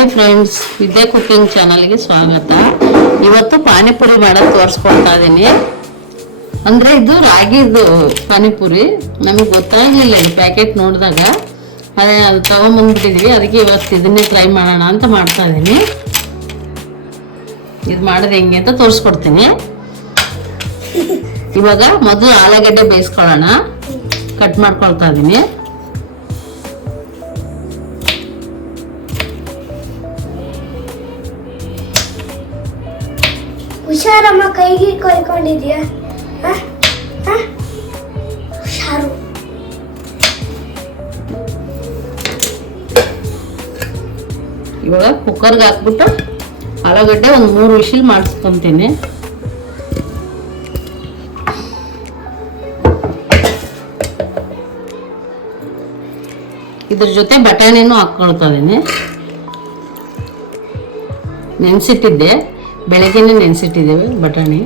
Hi friends, ವಿದ್ಯಾ cooking ಚಾನಲ್ಗೆ ಸ್ವಾಗತ. ಇವತ್ತು ಪಾನಿಪುರಿ ಮಾಡೋದು ತೋರಿಸ್ಕೊಳ್ತಾ ಇದ್ದೀನಿ. ಅಂದರೆ ಇದು ರಾಗಿದು ಪಾನಿಪುರಿ. ನಮಗೆ ಗೊತ್ತಾಗಲಿಲ್ಲ ಈ ಪ್ಯಾಕೆಟ್ ನೋಡಿದಾಗ, ಅದು ತೊಗೊಂಬಂದ್ಬಿಟ್ಟಿದ್ವಿ. ಅದಕ್ಕೆ ಇವತ್ತು ಇದನ್ನೇ ಟ್ರೈ ಮಾಡೋಣ ಅಂತ ಮಾಡ್ತಾ ಇದ್ದೀನಿ. ಇದು ಮಾಡೋದು ಹೆಂಗೆ ಅಂತ ತೋರಿಸ್ಕೊಡ್ತೀನಿ. ಇವಾಗ ಮೊದಲು ಆಲೂಗಡ್ಡೆ ಬೇಯಿಸ್ಕೊಳ್ಳೋಣ. ಕಟ್ ಮಾಡ್ಕೊಳ್ತಾ ಇದ್ದೀನಿ. ಹುಷಾರಮ್ಮ, ಕೈಗೆ ಕೊಯ್ಕೊಂಡಿದ್ಯಾ? ಹುಷಾರು. ಇವಾಗ ಕುಕ್ಕರ್ಗೆ ಹಾಕ್ಬಿಟ್ಟು ಆಲೂಗಡ್ಡೆ ಒಂದು 3 ವಿಶಿಲ್ ಮಾಡಿಸ್ಕೊಂತೀನಿ. ಇದ್ರ ಜೊತೆ ಬಟಾಣಿನೂ ಹಾಕ್ಕೊಳ್ತಾ ಇದ್ದೀನಿ. ನೆನೆಸಿಟ್ಟಿದ್ದೆ, ಬೆಳಗ್ಗೆನೇ ನೆನೆಸಿಟ್ಟಿದ್ದೇವೆ ಬಟಾಣಿ.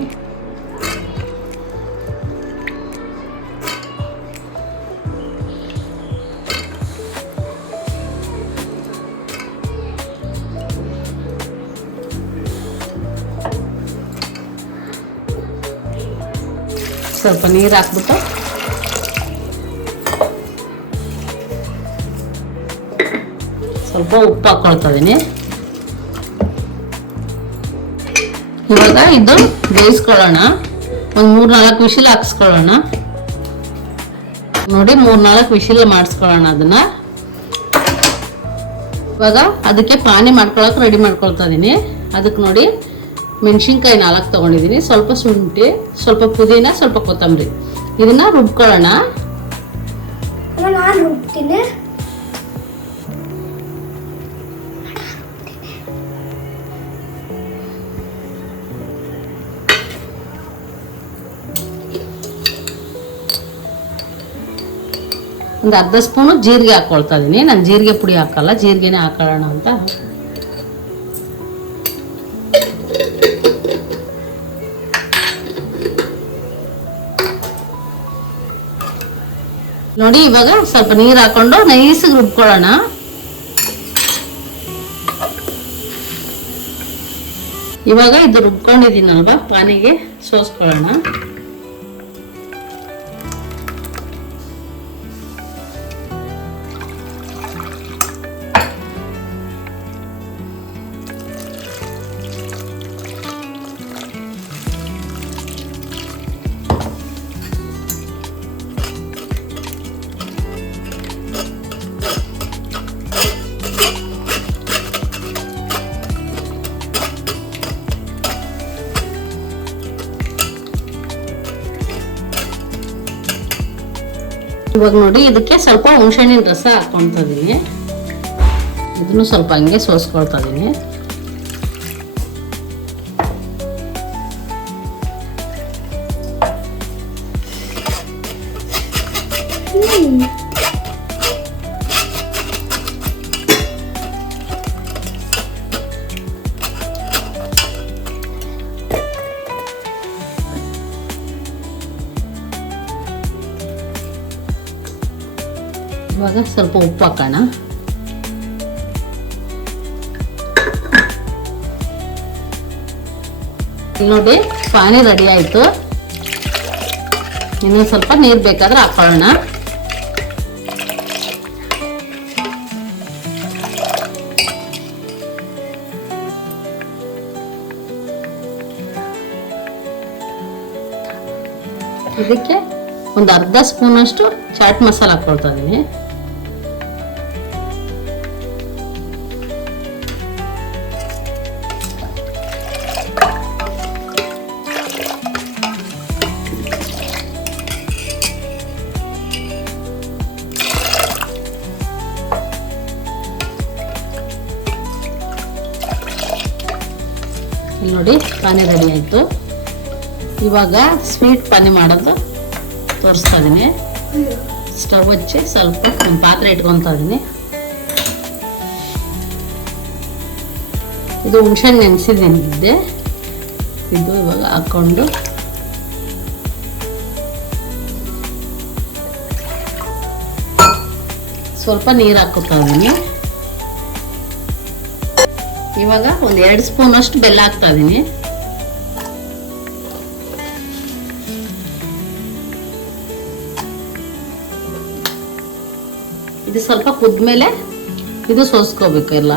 ಸ್ವಲ್ಪ ನೀರು ಹಾಕ್ಬಿಟ್ಟು ಸ್ವಲ್ಪ ಉಪ್ಪು ಹಾಕ್ಕೊಳ್ತಾ ಇದ್ದೀನಿ. ಇವಾಗ ಇದು ಬೇಯಿಸ್ಕೊಳ್ಳೋಣ. ಒಂದು 3-4 ವಿಶಿಲ್ ಹಾಕ್ಸ್ಕೊಳ್ಳೋಣ. ನೋಡಿ, 3-4 ವಿಶಿಲ್ ಮಾಡಿಸ್ಕೊಳ್ಳೋಣ ಅದನ್ನ. ಇವಾಗ ಅದಕ್ಕೆ ಪಾನಿ ಮಾಡ್ಕೊಳಕ್ಕೆ ರೆಡಿ ಮಾಡ್ಕೊಳ್ತಾ ಇದ್ದೀನಿ. ಅದಕ್ಕೆ ನೋಡಿ, ಮೆಣಸಿನ್ಕಾಯಿ 4 ತೊಗೊಂಡಿದ್ದೀನಿ, ಸ್ವಲ್ಪ ಶುಂಠಿ, ಸ್ವಲ್ಪ ಪುದೀನ, ಸ್ವಲ್ಪ ಕೊತ್ತಂಬರಿ. ಇದನ್ನ ರುಬ್ಕೊಳ್ಳೋಣ. ನಾನು ರುಬ್ತೀನಿ. ಒಂದು ಅರ್ಧ ಸ್ಪೂನು ಜೀರಿಗೆ ಹಾಕ್ಕೊಳ್ತಾ ಇದ್ದೀನಿ. ನಾನು ಜೀರಿಗೆ ಪುಡಿ ಹಾಕಲ್ಲ, ಜೀರಿಗೆನೇ ಹಾಕೊಳ್ಳೋಣ ಅಂತ. ನೋಡಿ, ಇವಾಗ ಸ್ವಲ್ಪ ನೀರು ಹಾಕೊಂಡು ನೈಸಿಗೆ ರುಬ್ಕೊಳ್ಳೋಣ. ಇವಾಗ ಇದು ರುಬ್ಕೊಂಡಿದ್ದೀನಲ್ವಾ, ಪಾನಿಗೆ ಸೋಸ್ಕೊಳ್ಳೋಣ. ಇವಾಗ ನೋಡಿ, ಇದಕ್ಕೆ ಸ್ವಲ್ಪ ಹುಣಸೆಹಣ್ಣಿನ ರಸ ಹಾಕ್ಕೊಳ್ತಾ ಇದ್ದೀನಿ. ಇದನ್ನು ಸ್ವಲ್ಪ ಹಂಗೆ ಸೋಸ್ಕೊಳ್ತಾ ಇದ್ದೀನಿ. ಇವಾಗ ಸ್ವಲ್ಪ ಉಪ್ಪು ಹಾಕೋಣ. ನೋಡಿ, ಪಾನಿ ರೆಡಿ ಆಯಿತು. ಇನ್ನೊಂದು ಸ್ವಲ್ಪ ನೀರು ಬೇಕಾದ್ರೆ ಹಾಕೊಳ್ಳೋಣ. ಇದಕ್ಕೆ ಒಂದು ಅರ್ಧ ಸ್ಪೂನಷ್ಟು ಚಾಟ್ ಮಸಾಲ ಹಾಕ್ಕೊಳ್ತಾ ಇದ್ದೀನಿ. ನೋಡಿ, ಪಾನಿ ರೆಡಿ ಆಯಿತು. ಇವಾಗ ಸ್ವೀಟ್ ಪಾನಿ ಮಾಡೋದು ತೋರಿಸ್ತಾ ಇದ್ದೀನಿ. ಸ್ಟವ್ ಹಚ್ಚಿ ಸ್ವಲ್ಪ ಒಂದು ಪಾತ್ರೆ ಇಟ್ಕೊತಾ ಇದ್ದೀನಿ. ಇದು ಹುಣಸೆಹಣ್ಣು ನೆನೆಸಿದ್ದೆ, ಇದು ಇವಾಗ ಹಾಕ್ಕೊಂಡು ಸ್ವಲ್ಪ ನೀರು ಹಾಕ್ಕೊತಾ ಇದ್ದೀನಿ. ಇವಾಗ ಒಂದು 2 ಸ್ಪೂನ್ ಅಷ್ಟು ಬೆಲ್ಲ ಹಾಕ್ತಾ ಇದೀನಿ. ಇದು ಸ್ವಲ್ಪ ಕುದ್ಮೇಲೆ ಇದು ಸೋಸ್ಕೋಬೇಕು ಎಲ್ಲ.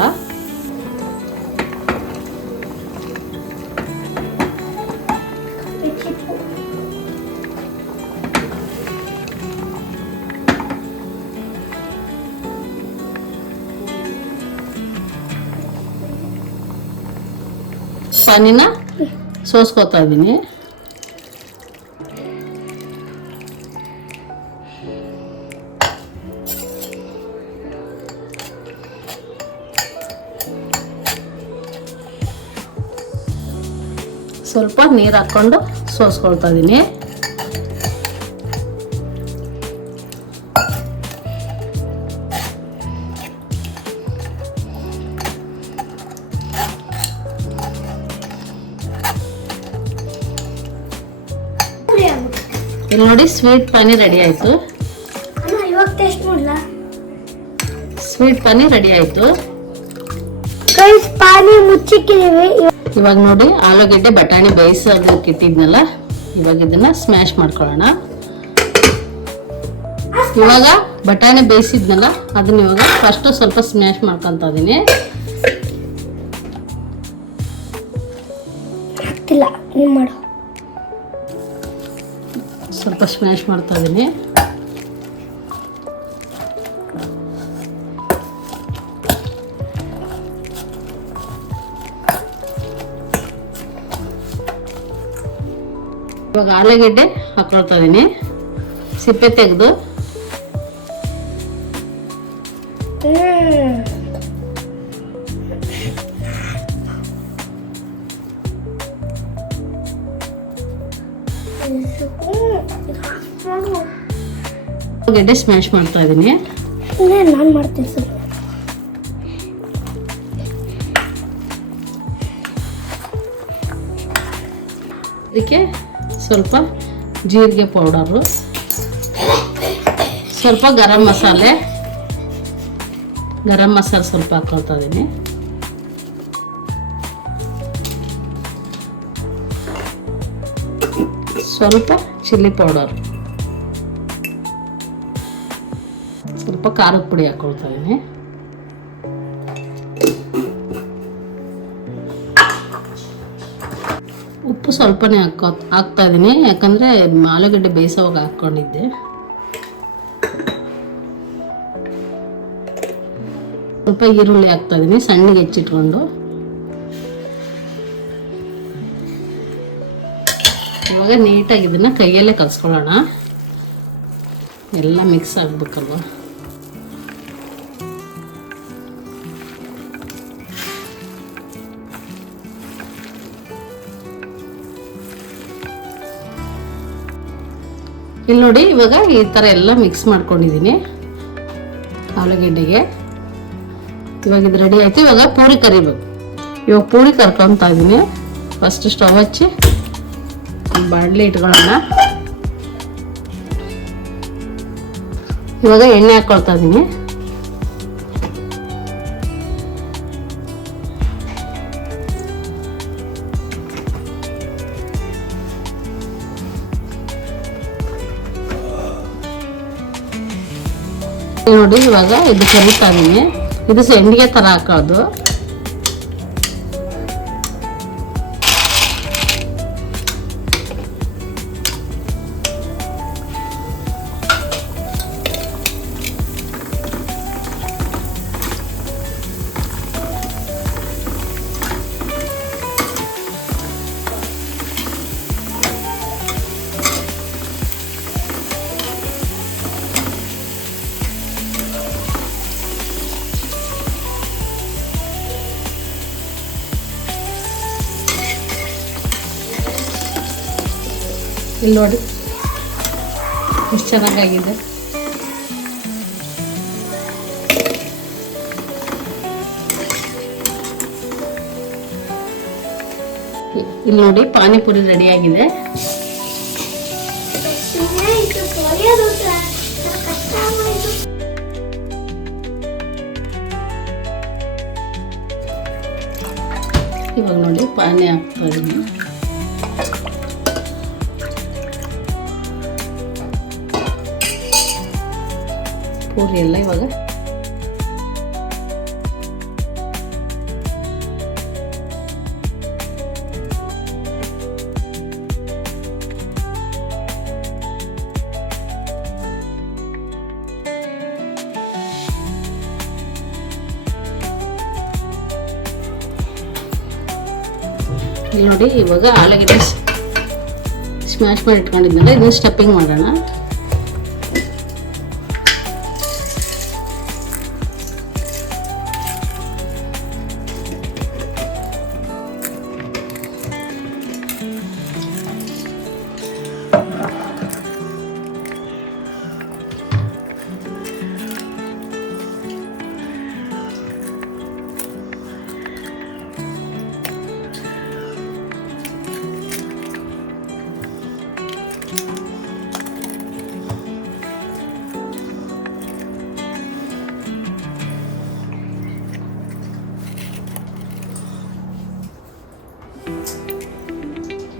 ಪಾನಿನ ಸೋಸ್ಕೋತಾ ಇದ್ದೀನಿ. ಸ್ವಲ್ಪ ನೀರು ಹಾಕ್ಕೊಂಡು ಸೋಸ್ಕೊಳ್ತಾ ಇದ್ದೀನಿ. ಇಲ್ಲಿ ನೋಡಿ ಸ್ವೀಟ್ ಪಾನಿ ರೆಡಿ ಆಯ್ತು. ಇವಾಗ ಟೇಸ್ಟ್ ಮಾಡಲ. ಸ್ವೀಟ್ ಪಾನಿ ರೆಡಿ ಆಯ್ತು. ಗೈಸ್ ಪಾನಿ ಮುಚ್ಚಿಕ್ಕಿದೀವಿ. ಇವಾಗ ನೋಡಿ ಆಲೂಗೆಡ್ಡೆ ಬಟಾಣಿ ಬೇಯಿಸೋದಕ್ಕೆ ಇಟ್ಟಿದ್ನಲ್ಲ, ಇವಾಗ ಇದನ್ನ ಸ್ಮ್ಯಾಶ್ ಮಾಡ್ಕೊಳ್ಳೋಣ. ಇವಾಗ ಬಟಾಣಿ ಬೇಯಿಸಿದ್ನಲ್ಲ ಅದನ್ನ ಇವಾಗ ಫಸ್ಟ್ ಸ್ವಲ್ಪ ಸ್ಮ್ಯಾಶ್ ಮಾಡ್ಕೊಂತ ಇದೀನಿ. ಆಗ್ತಿಲ್ಲ, ನೀವು ಮಾಡು. ಸ್ವಲ್ಪ ಸ್ಮ್ಯಾಶ್ ಮಾಡ್ತಾ ಇದೀನಿ. ಇವಾಗ ಆಲೂಗೆಡ್ಡೆ ಹಾಕೊಳ್ತಾ ಇದೀನಿ, ಸಿಪ್ಪೆ ತೆಗೆದು. ಗೆಡ್ಡೆ ಸ್ಮ್ಯಾಶ್ ಮಾಡ್ತಾ ಇದೀನಿ. ನಾನು ಮಾಡ್ತೀನಿ ಸ್ವಲ್ಪ. ಅದಕ್ಕೆ ಸ್ವಲ್ಪ ಜೀರಿಗೆ ಪೌಡರು, ಸ್ವಲ್ಪ ಗರಂ ಮಸಾಲೆ ಸ್ವಲ್ಪ ಹಾಕೊಳ್ತಾ ಇದೀನಿ. ಸ್ವಲ್ಪ ಚಿಲ್ಲಿ ಪೌಡರ್, ಸ್ವಲ್ಪ ಖಾರದ ಪುಡಿ ಹಾಕೊಳ್ತಾ ಇದೀನಿ. ಉಪ್ಪು ಸ್ವಲ್ಪನೇ ಹಾಕ್ತಾ ಇದೀನಿ, ಯಾಕಂದ್ರೆ ಆಲೂಗಡ್ಡೆ ಬೇಯಿಸೋವಾಗ ಹಾಕ್ಕೊಂಡಿದ್ದೆ. ಸ್ವಲ್ಪ ಈರುಳ್ಳಿ ಹಾಕ್ತಾ ಇದೀನಿ ಸಣ್ಣಗೆ ಹೆಚ್ಚಿಟ್ಕೊಂಡು. ಇವಾಗ ನೀಟಾಗಿ ಇದನ್ನ ಕೈಯಲ್ಲೇ ಕಲ್ಸ್ಕೊಳ್ಳೋಣ, ಎಲ್ಲ ಮಿಕ್ಸ್ ಆಗ್ಬೇಕಲ್ವ. ಇಲ್ಲಿ ನೋಡಿ ಇವಾಗ ಈ ಥರ ಎಲ್ಲ ಮಿಕ್ಸ್ ಮಾಡ್ಕೊಂಡಿದ್ದೀನಿ ಆಲೂಗೆಡ್ಡೆಗೆ. ಇವಾಗ ಇದು ರೆಡಿ ಆಯ್ತು. ಇವಾಗ ಪೂರಿ ಕರಿಬೇಕು. ಇವಾಗ ಪೂರಿ ಕರ್ಕೊತಾ ಇದ್ದೀನಿ. ಫಸ್ಟ್ ಸ್ಟವ್ ಹಚ್ಚಿ ಬಾಣಲೆ ಇಟ್ಕೊಳ್ಳೋಣ. ಇವಾಗ ಎಣ್ಣೆ ಹಾಕೊಳ್ತಾ ಇದ್ದೀನಿ. ನೋಡಿ ಇವಾಗ ಇದು ಕರಿತಾ ಇದೀನಿ. ಇದು ಸಂಡಿಗೆ ತರ ಹಾಕೋದು. ಇಲ್ಲಿ ನೋಡಿ ಎಷ್ಟು ಚೆನ್ನಾಗಾಗಿದೆ. ಇಲ್ಲಿ ನೋಡಿ ಪಾನಿಪುರಿ ರೆಡಿ ಆಗಿದೆ. ಇವಾಗ ನೋಡಿ ಪಾನಿ ಹಾಕ್ತಾ ಇದ್ದೀನಿ. ಪೂರಿ ಎಲ್ಲ ಇವಾಗ ಇಲ್ಲಿ ನೋಡಿ ಇವಾಗ ಆಲೂಗಡ್ಡೆ ಸ್ಮ್ಯಾಶ್ ಮಾಡಿ ಇಟ್ಕೊಂಡಿದ್ನಲ್ಲ ಇದನ್ನ ಸ್ಟಫಿಂಗ್ ಮಾಡೋಣ.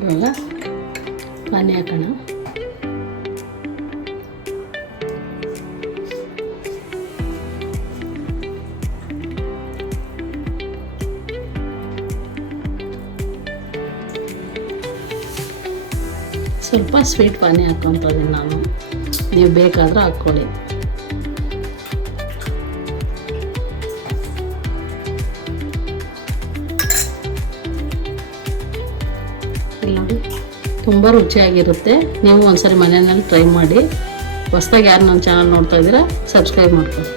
ಇವಾಗ ಪಾನಿ ಹಾಕೋಣ. ಸ್ವಲ್ಪ ಸ್ವೀಟ್ ಪಾನಿ ಹಾಕ್ಕೊತಿದ್ದೀನಿ ನಾನು, ನೀವು ಬೇಕಾದ್ರೆ ಹಾಕ್ಕೊಳ್ಳಿ. ನೋಡಿ ತುಂಬ ರುಚಿಯಾಗಿರುತ್ತೆ. ನೀವು ಒಂದ್ಸರಿ ಮನೆಯಲ್ಲಿ ಟ್ರೈ ಮಾಡಿ. ಹೊಸದಾಗಿ ಯಾರು ನನ್ನ ಚಾನಲ್ ನೋಡ್ತಾ ಇದ್ದೀರಾ ಸಬ್ಸ್ಕ್ರೈಬ್ ಮಾಡ್ಕೊಳ್ಳಿ.